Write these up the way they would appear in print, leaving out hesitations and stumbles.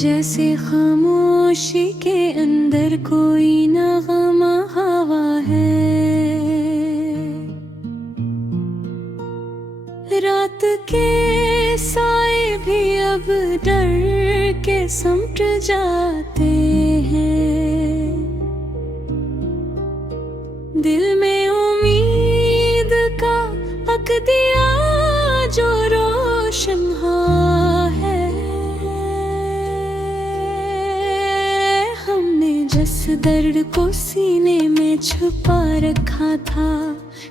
जैसे खामोशी के अंदर कोई नगमा हवा है। रात के साए भी अब डर के समट जाते हैं। दिल में उम्मीद का पक दिया जो रोशन है। हमने जिस दर्द को सीने में छुपा रखा था,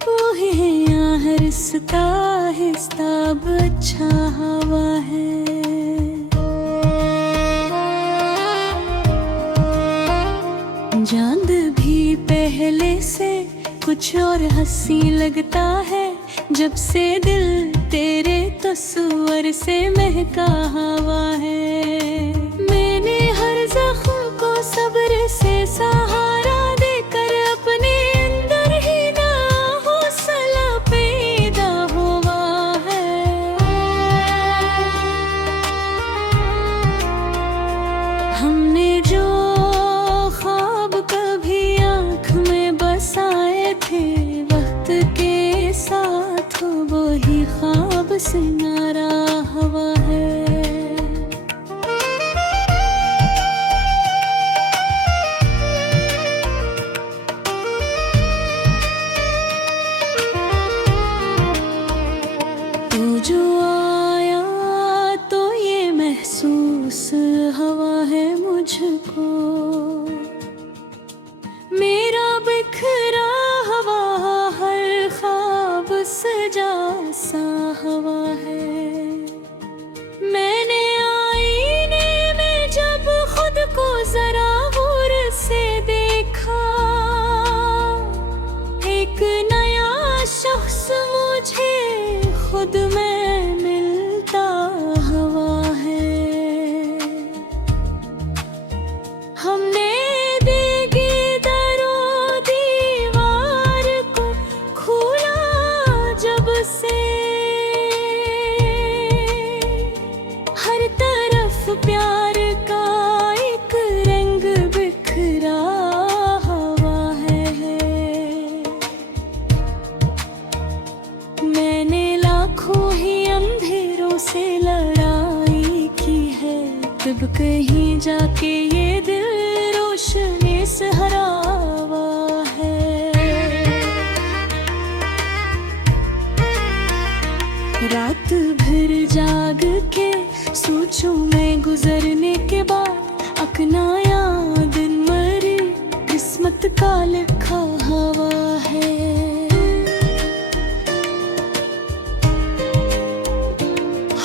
वो है आहिस्ता आहिस्ता अब अच्छा हवा है। चांद भी पहले से कुछ और हंसी लगता है, जब से दिल तेरे तस्वर से महका हवा है। मैंने हर जख्म को सब्र से सहारा देकर अपने अंदर ही ना हौसला पैदा हुआ है। हमने जो ख्वाब कभी आँख में बसाए थे, वक्त के साथ वही ख्वाब से नारा हवा है। तू जो आया तो ये महसूस हवा है मुझको, मेरा बिखरा हवा हर ख्वाब सजा सा हवा है। मैंने आईने में जब खुद को जरा गौर से देखा, एक नया शख्स मुझे खुद में मिलता हवा है। हमने हर तरफ प्यार का एक रंग बिखरा हवा है। मैंने लाखों ही अंधेरों से लड़ाई की है, तब कहीं जाके ये दिल रोशनी से हरा हुआ है। रात भर जाग के सोचूं मैं गुजरने के बाद, अपनाया दिन मरे किस्मत का लिखा हवा है।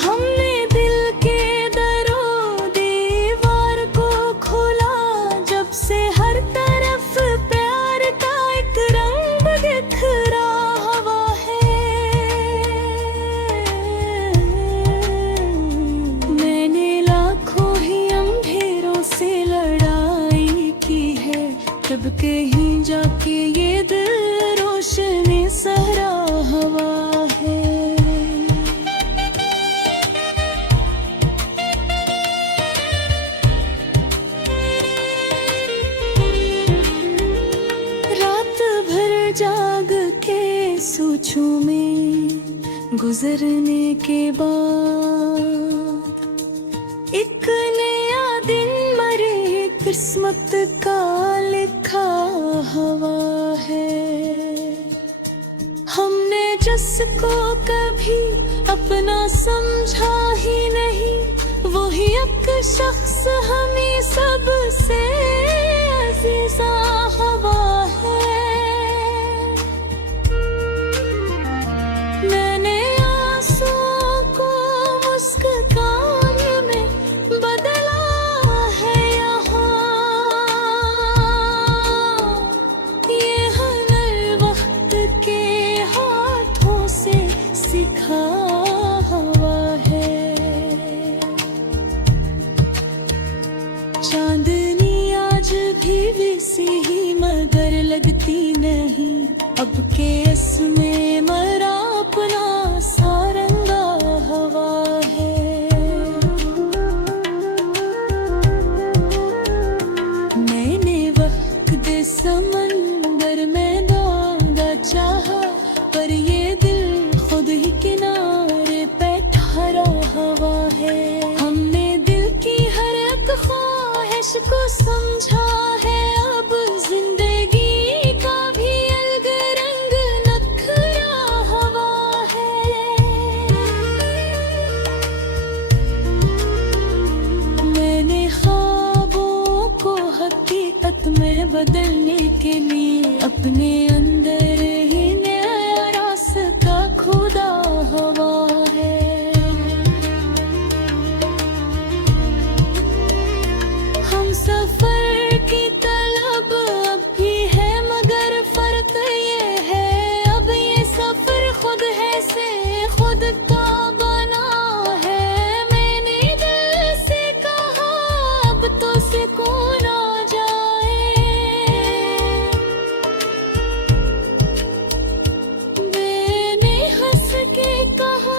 हमने दिल के दरो दीवार को खोला, जब से हर तरफ प्यार का एक रंग दिख रहा हवा है। तब कहीं जाके ये दिल रोशनी सहरा हवा है। रात भर जाग के सोचूं मैं गुजरने के बाद, एक नया दिन मरे किस्मत का लिखा हवा है। हमने जिसको कभी अपना समझा ही नहीं, वही एक शख्स हमें सबसे अजीजा हवा है। मैंने आंसुओं को मुस्कान में बदला है यहाँ, ये हुनर वक्त के हाथों से सिखा हुआ है। चांदनी आज भी वैसी ही मगर लगती समझा है अब जिंदगी का भी अलग रंग नखरा हवा है। मैंने ख्वाबों को हकीकत में बदलने के लिए अपने अंदर ही नया रास्ता खुदा हवा है। हम सफर की तलब अब भी है, मगर फर्क ये है अब ये सफर खुद है से खुद का बना है। मैंने दिल से कहा अब तो सुकून आ जाए। मैंने हंस के कहा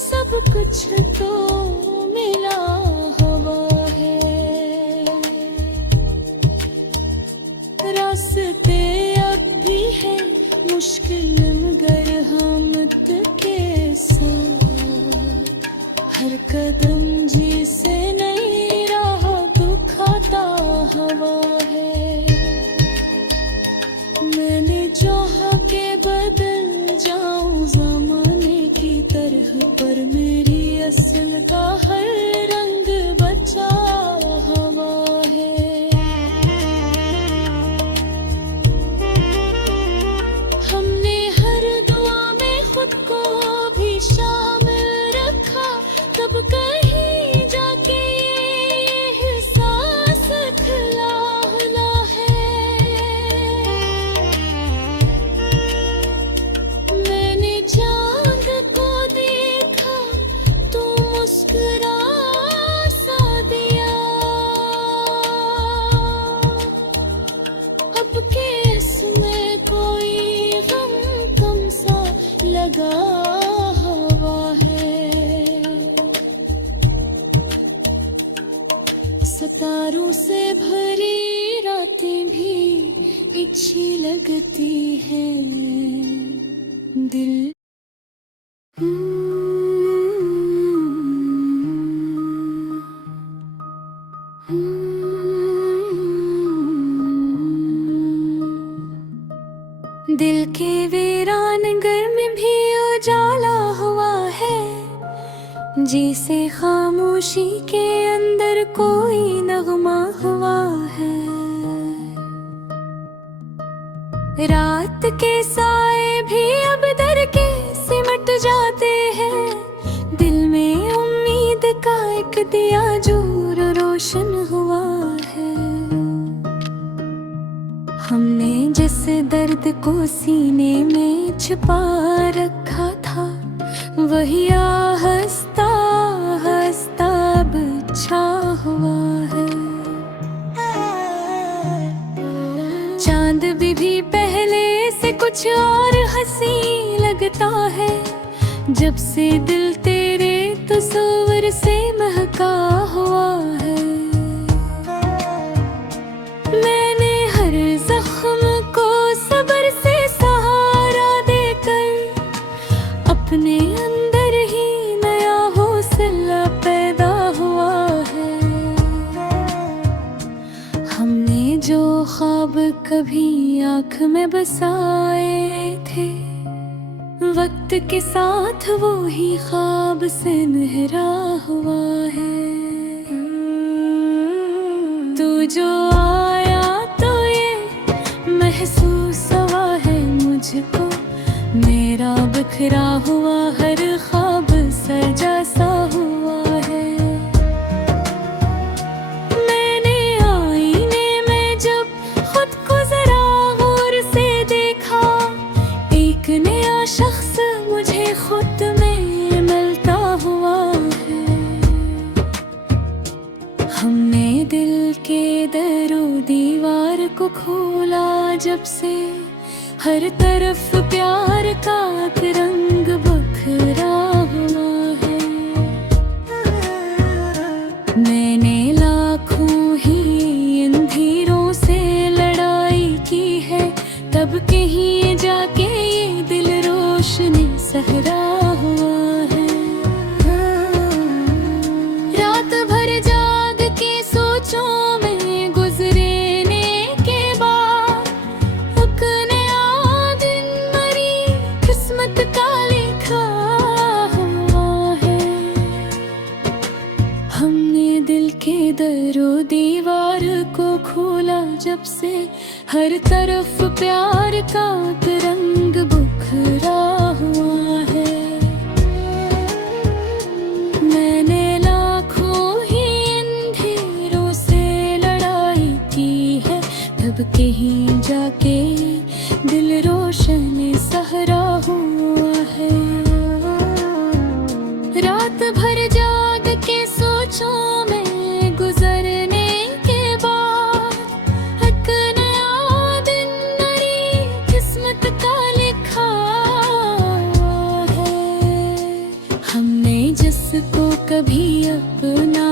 सब कुछ तो मिला हवा है। रास्ते अब भी है मुश्किल मगर हम के साथ हर कदम जी से नई राह दुखाता हवा है। मैंने चाहा के बदल जाऊं ज़माने की तरह, पर मेरी असल का हर रंग बचा हवा है। हमने हर दुआ में खुद को भी शामिल रखा, तब कहीं जाके ये एहसास खिलाना है। मैंने चांद को देखा तो मुस्कुरा सा दिया। अब केस में कोई गम कम सा लगा हवा है। सितारों से भरी रातें भी अच्छी लगती हैं। दिल दिल के वीरान घर में भी उजाला हुआ है। जिसे खामोशी के अंदर कोई नगमा हुआ है। रात के साए भी अब दर के सिमट जाते हैं। दिल में उम्मीद का एक दिया जूर रोशन हुआ है। हमने जिस दर्द को सीने में छिपा रखा था, वही आहिस्ता आहिस्ता अब छा हुआ है। चांद भी पहले से कुछ और हंसी लगता है। जब से दिल तेरे तस्वीर से महका हुआ है। मैंने हर जख्म को सब्र से सहारा देकर अपने अंदर ही नया हौसला पैदा हुआ है। हमने जो ख्वाब कभी आँख में बसाए थे, वक्त के साथ वो ही ख्वाब से नहरा हुआ है। तू जो आया तो ये महसूस हुआ है मुझको, मेरा बिखरा हुआ हर ख्वाब सजा सा हुआ है। मैंने आईने में जब खुद को जरा गौर से देखा, एक नया शख्स मुझे खुद में मिलता हुआ है। हमने दिल के दरो दीवार को खोला जब से, हर तरफ प्यार का तिरंग बखरा हुआ है। मैंने लाखों ही अंधेरों से लड़ाई की है, तब कहीं जाके ये दिल रोशनी सहरा हुआ है। रात भर जाग के सोचों में गुजर जब से हर तरफ प्यार का तिरंग बिखरा हुआ है। मैंने लाखों ही अंधेरों से लड़ाई की है, तब कहीं जाके दिल रोशन सहरा हुआ है। रात भर जाग के सोचों में गुजरने के बाद एक नया दिन नई किस्मत का लिखा है। हमने जिसको कभी अपना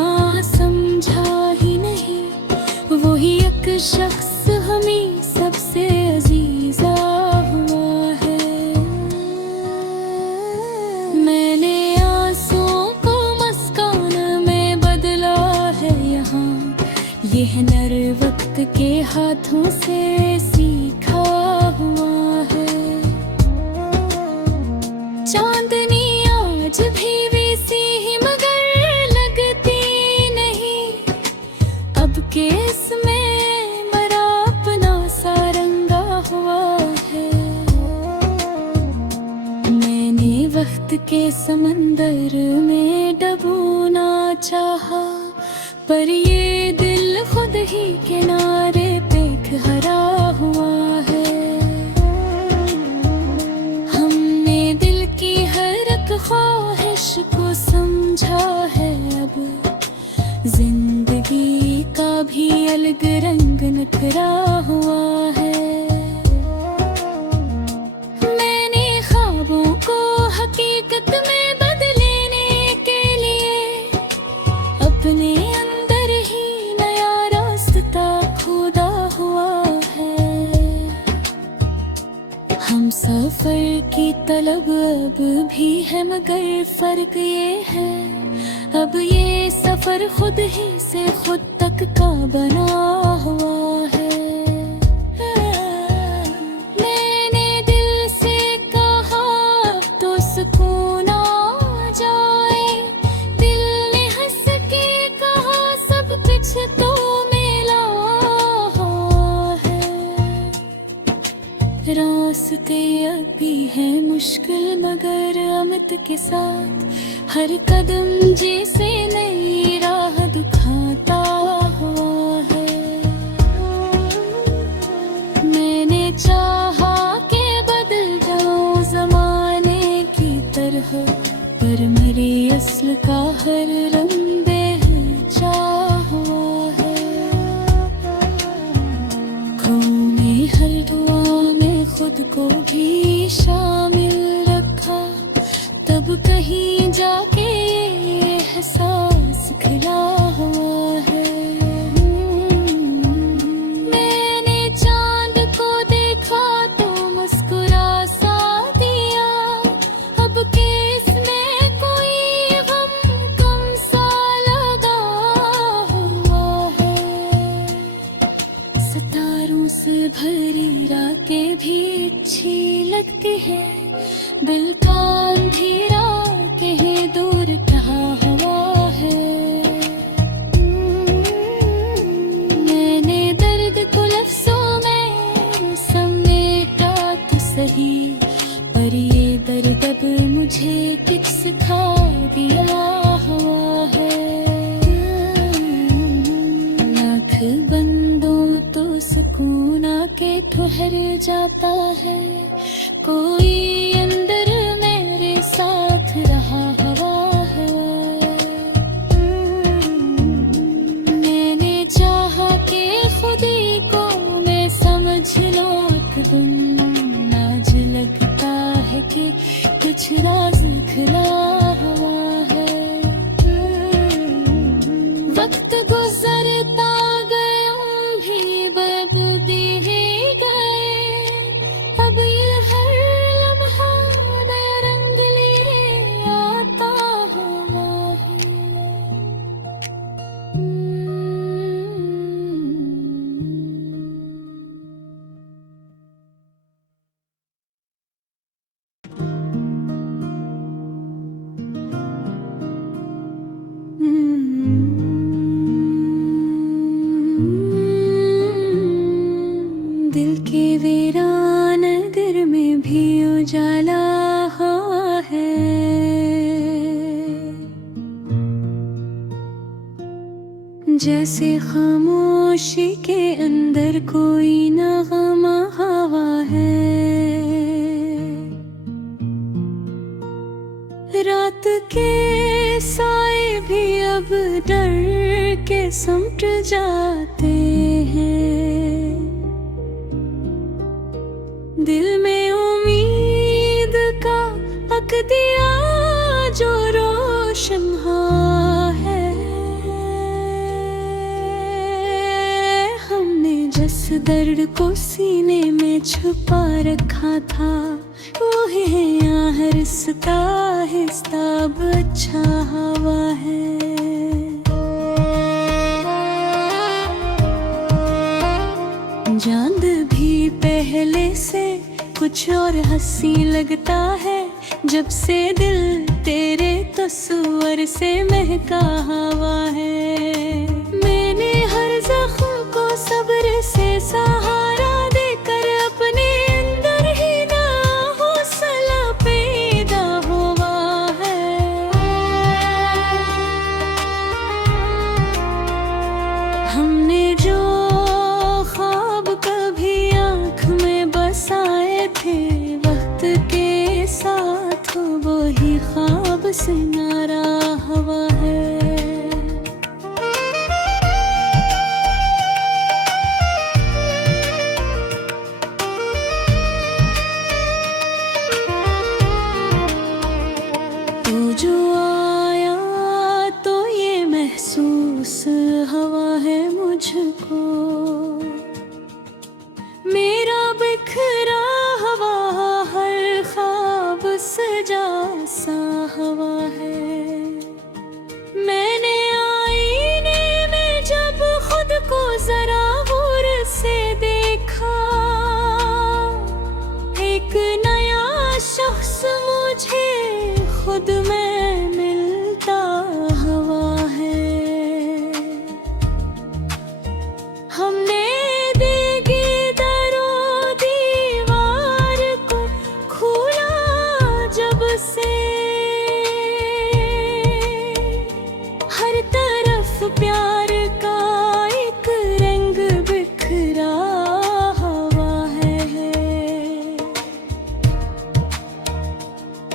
समझा ही नहीं, वही एक शख्स हमें सबसे अजीजा हुआ है। मैंने आंसुओं को मुस्कान में बदला है यहाँ, यह नर वक्त के हाथों से सीखा हुआ है। चांदनी आज भी वैसी ही मगर लगती नहीं, अब के इसमें वक्त के समंदर में डूबना चाहा, पर ये दिल खुद ही किनारे पे खड़ा हुआ है। हमने दिल की हर एक ख्वाहिश को समझा है, अब जिंदगी का भी अलग रंग निखरा हुआ है। हकीकत में बदलने के लिए अपने अंदर ही नया रास्ता खुदा हुआ है। हम सफर की तलब अब भी है, मगर फर्क ये है अब ये सफर खुद ही से खुद तक का बना हुआ है। सुकून आ जाए, दिल ने हंस के कहा सब कुछ तो मिला है। रास्ते अभी है मुश्किल, मगर अमित के साथ हर कदम जैसे नई राह दिखाता हुआ है। मैंने चाहा के बदल जाऊं ज़माने पर मेरी असल का हर रंग बेचा हुआ है। खूने हर दुआ में खुद को भी शामिल रखा, तब कहीं जाके ये एहसास खिला हुआ है। मैंने चांद को देखा तो मुस्कुरा सा दिया, अब के इसमें कोई गम कम सा लगा हुआ है। सितारों से भरी रातें भी अच्छी लगती है, दिल का अंधेरा कहीं दूर कहा हुआ है। मैंने दर्द को लफ्जों में समेटा तो सही, पर ये दर्द अब मुझे कुछ सिखा दिया हुआ है। लाख बंदों तो सुकून आके ठहर जाता है, कोई अंदर मेरे साथ रहा हुआ है। मैंने चाहा कि खुदी को मैं समझ लो एक दिन, आज लगता है कि कुछ राज खुला हुआ है। वक्त गुजरता गया भी बदलते गए, अब ये हर लम्हा नया रंग लिए आता हुआ है। जैसे खामोशी के अंदर कोई नगमा हवा है। रात के साए भी अब डर के समट जाते हैं। दिल में उम्मीद का पक दिया जो रोशन है। हमने जिस दर्द को सीने में छुपा रखा था, वो है आहिस्ता आहिस्ता अब अच्छा हवा है। चांद भी पहले से कुछ और हंसी लगता है, जब से दिल तेरे तस्वर से महका हवा है। मैंने हर जख्म को सब्र से सहारा देकर अपने अंदर ही ना हौसला पैदा हुआ है। हमने जो ख्वाब कभी आँख में बसाए थे, वक्त के साथ वो ही ख्वाब से नारा हवा है। तू जो आया तो ये महसूस हवा है मुझको, मेरा बिखरा हवा हर ख्वाब सजा सा हवा है। मैंने आईने में जब खुद को जरा गौर से देखा, एक नया शख्स मुझे खुद में मिलता हवा है। हमने हर तरफ प्यार का एक रंग बिखरा हवा है।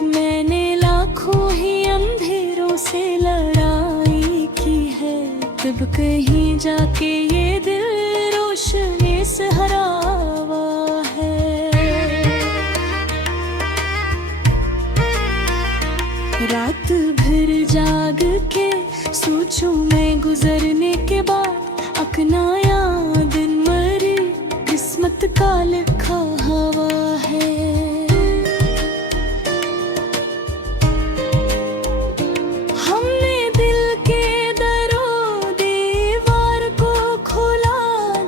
मैंने लाखों ही अंधेरों से लड़ाई की है, तब कहीं जाके ये दिल रोशनी से हरा हुआ है। रात भर जाग के सोचूं मैं गुजरने के बाद, अपनाया दिन मरे किस्मत का लिखा हवा है। हमने दिल के दरो दीवार को खोला,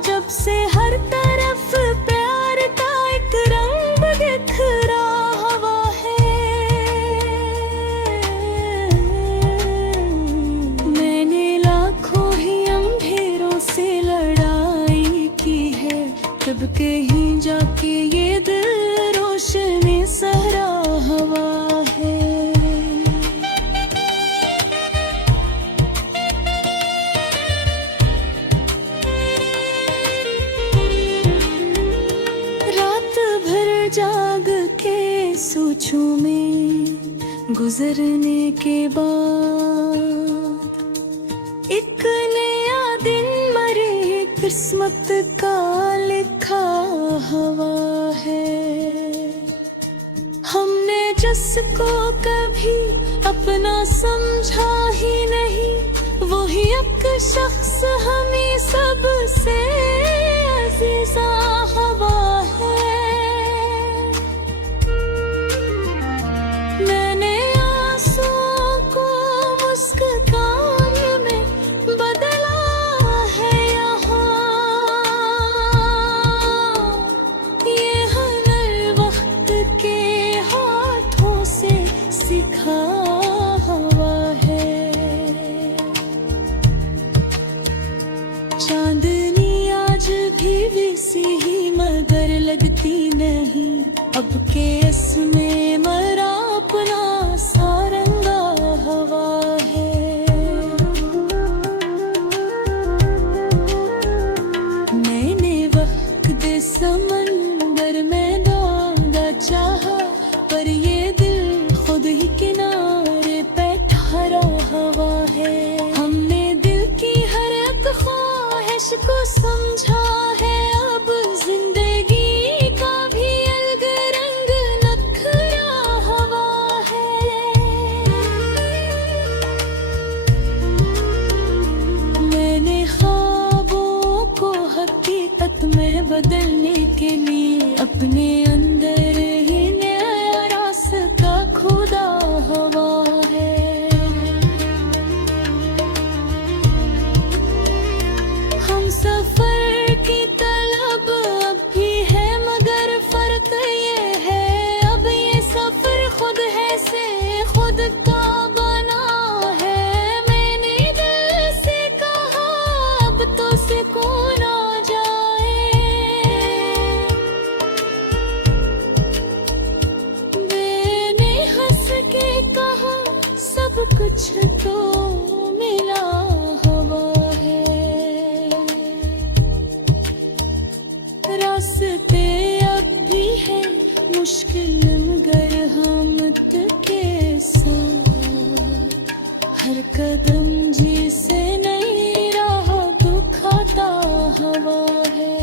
जब से हर तरफ प्यार का एक रंग बिखरा हवा है। तब कहीं जाके ये दिल रोशनी सहरा हवा है। रात भर जाग के सोचूं मैं गुजरने के बाद, एक नया दिन मरे किस्मत का लिखा हवा है। हमने जिसको कभी अपना समझा ही नहीं, वही एक शख्स हमें सबसे अजीजा हवा है। मैंने आंसुओं को मुस्कान में बदला है यहाँ, ये हुनर वक्त के हाथों से सीखा हुआ है। चांदनी आज भी वैसी ही मगर लगती नहीं, अब के इसमें मरा अपना सारंगा हवा है। कुछ तो मिला हवा है। रास्ते अब भी है मुश्किल मगर हमत के साथ, हर कदम जिसे नई राह दुखाता हवा है।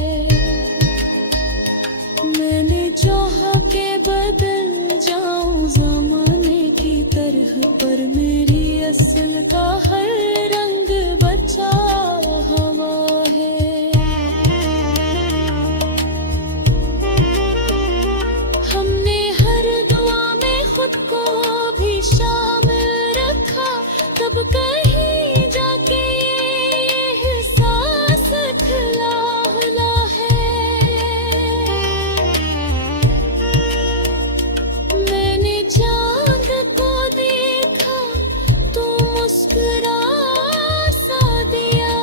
मैंने चाहा के बदल जाऊं ज़माने की तरह, पर मेरी असल का हर रंग बचा हवा है। हमने हर दुआ में खुद को भी शामिल रखा, तब कहीं जाके ये एहसास खिला है। मैंने चांद को देखा तो मुस्कुरा सा दिया,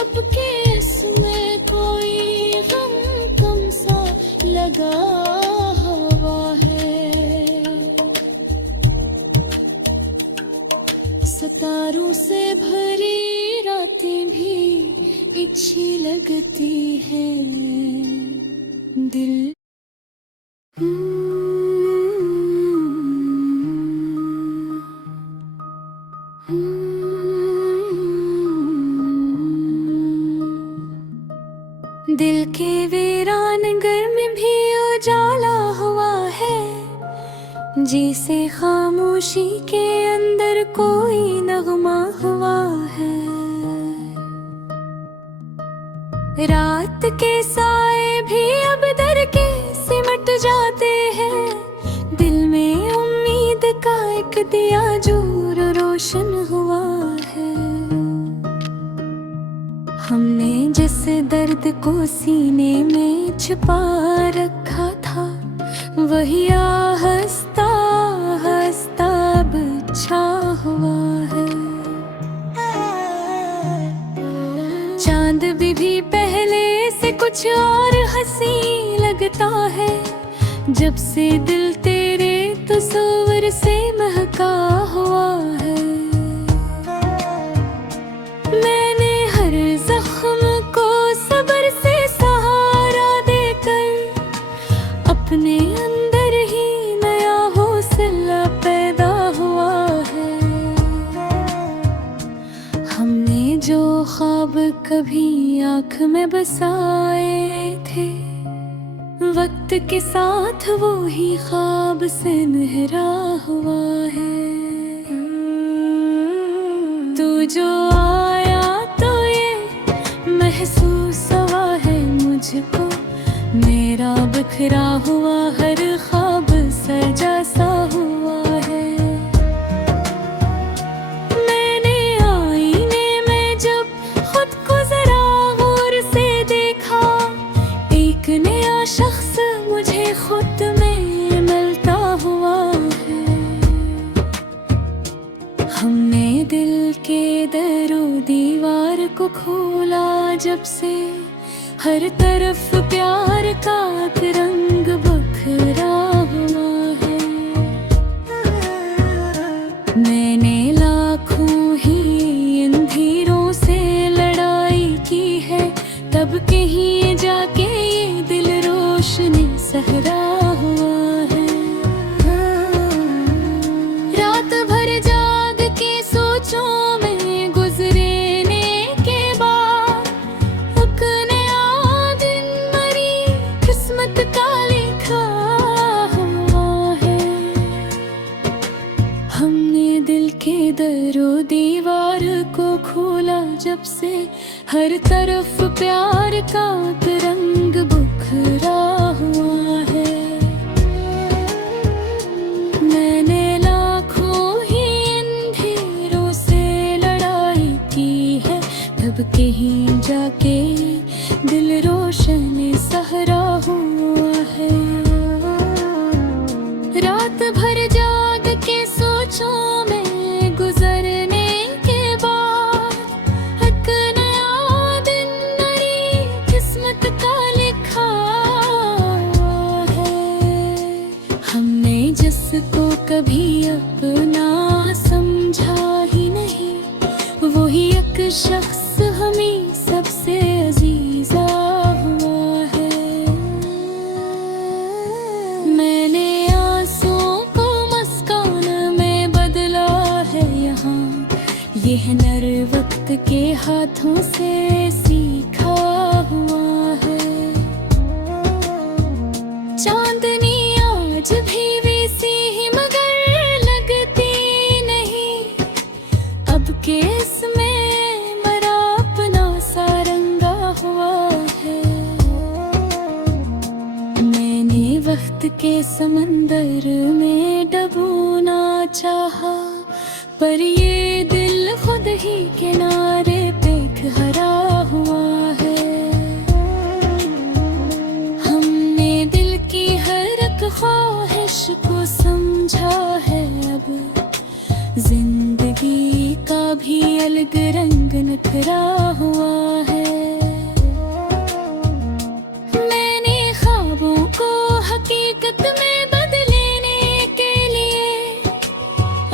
अब केस में कोई गम कम सा लगा हवा है। सितारों से भरी रातें भी अच्छी लगती हैं। दिल दिल के वीरान घर में भी उजाला हुआ है, जिसे खामोशी के अंदर कोई नगमा हुआ है। रात के साए भी अब दर के सिमट जाते हैं, दिल में उम्मीद का एक दिया जूर रोशन हुआ है। हमने जिस दर्द को सीने में छिपा रखा था, वही हंसता हंसता अब छा हुआ है। चांद भी पहले से कुछ और हंसी लगता है, जब से दिल तेरे तस्वीर से महका हुआ है। मैंने हर जख्म को सब्र से सहारा देकर अपने अंदर ही नया हौसला पैदा हुआ है। हमने जो ख्वाब कभी आँख में बसाए थे, वक्त के साथ वो ही ख्वाब से नहरा हुआ है। तू जो आया तो ये महसूस हुआ है मुझको, मेरा बिखरा हुआ हर ख्वाब सजा सा हुआ है। मैंने आईने में जब खुद को जरा गौर से देखा, एक नया शख्स मुझे खुद में मिलता हुआ है। हमने दिल के दरो दीवार को खोला जब से, हर तरफ प्यार का रंग बखरा हुआ है। मैंने लाखों ही अंधेरों से लड़ाई की है, तब कहीं जाके ये दिल रोशनी सहरा हुआ है। रात भर जाग के सोचों में गुजरने के बाद, एक नया दिन मरी किस्मत का लिखा हुआ है। हमने दिल के दरो दीवार को खोला जब से, हर तरफ प्यार का रंग बिखरा हुआ है। मैंने लाखों ही अंधेरों से लड़ाई की है, तब कहीं जाके दिल रोशन सहरा हुआ है। रात भर जाग के सोचों में गुजरने के बाद, एक नया दिन नई किस्मत का लिखा कभी अपना समझा ही नहीं, वही एक शख्स हमें सबसे अजीजा हुआ है। मैंने आंसुओं को मुस्कान में बदला है यहाँ, यह नर वक्त के हाथों से सीखा हुआ है। चांदनी आज भी वैसी ही मगर लगती नहीं, अब के इसमें मरा अपना सा रंगा हुआ है। मैंने वक्त के समंदर में डूबना चाहा, पर ये दिल खुद ही किनारे पे हरा हुआ है। हमने दिल की हर एक ख्वाहिश को समझा है, अब जिंदगी का भी अलग रंग निखरा हुआ है। मैंने ख्वाबों को हकीकत में बदलने के लिए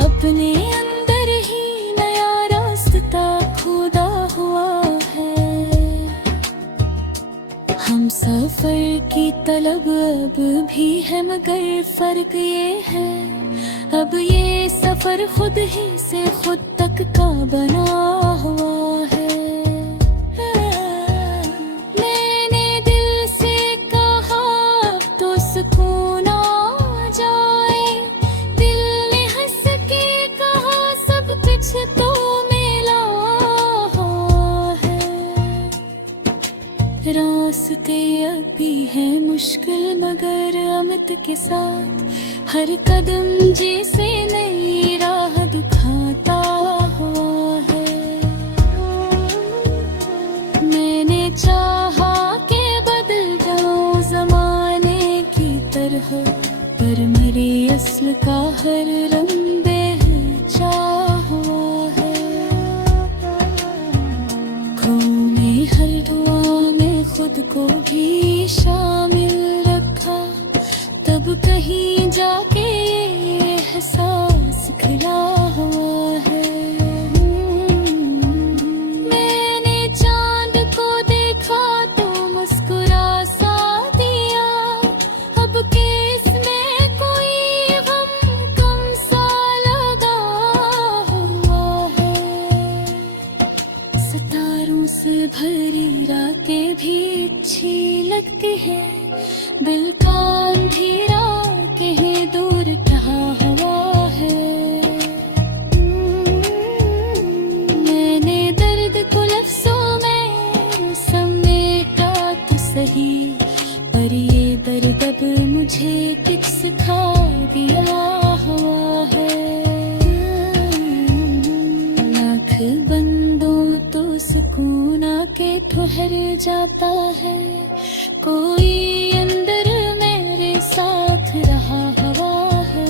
अपने अंदर ही नया रास्ता खोदा हुआ है। हम सफर की तलब अब भी है, मगर फर्क ये है अब ये सफर खुद ही से खुद तक का बना हुआ है। मैंने दिल से कहा अब तो सुकून आ जाए, दिल ने हंस के कहा सब कुछ तो मिला है। रास्ते अभी है मुश्किल मगर अमित के साथ, हर कदम जैसे नई राह दिखाता हुआ है। मैंने चाहा कि बदल जाऊं जमाने की तरह, पर मेरी असल का हर रंग बेचा हुआ है। घूमे हर दुआ में खुद को भी शामिल रखा, तब कहीं जाके ये एहसास खिला हुआ है। मैंने चांद को देखा तो मुस्कुरा सा दिया, अब के इसमें कोई गम कम सा लगा हुआ है। सितारों से भरी रातें भी अच्छी लगती है, दिल का अंधेरा कहीं दूर कहा हुआ है। मैंने दर्द को लफ्जों में समेटा तो सही, पर ये दर्द अब मुझे कुछ सिखा दिया हुआ है। लाख बंदों तो सुकून आके ठहर जाता है, कोई अंदर मेरे साथ रहा हुआ है।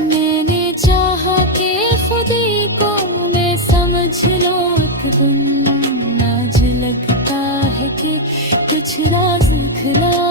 मैंने चाहा कि खुदी को मैं समझ लूं, आज लगता है कि कुछ राज खुला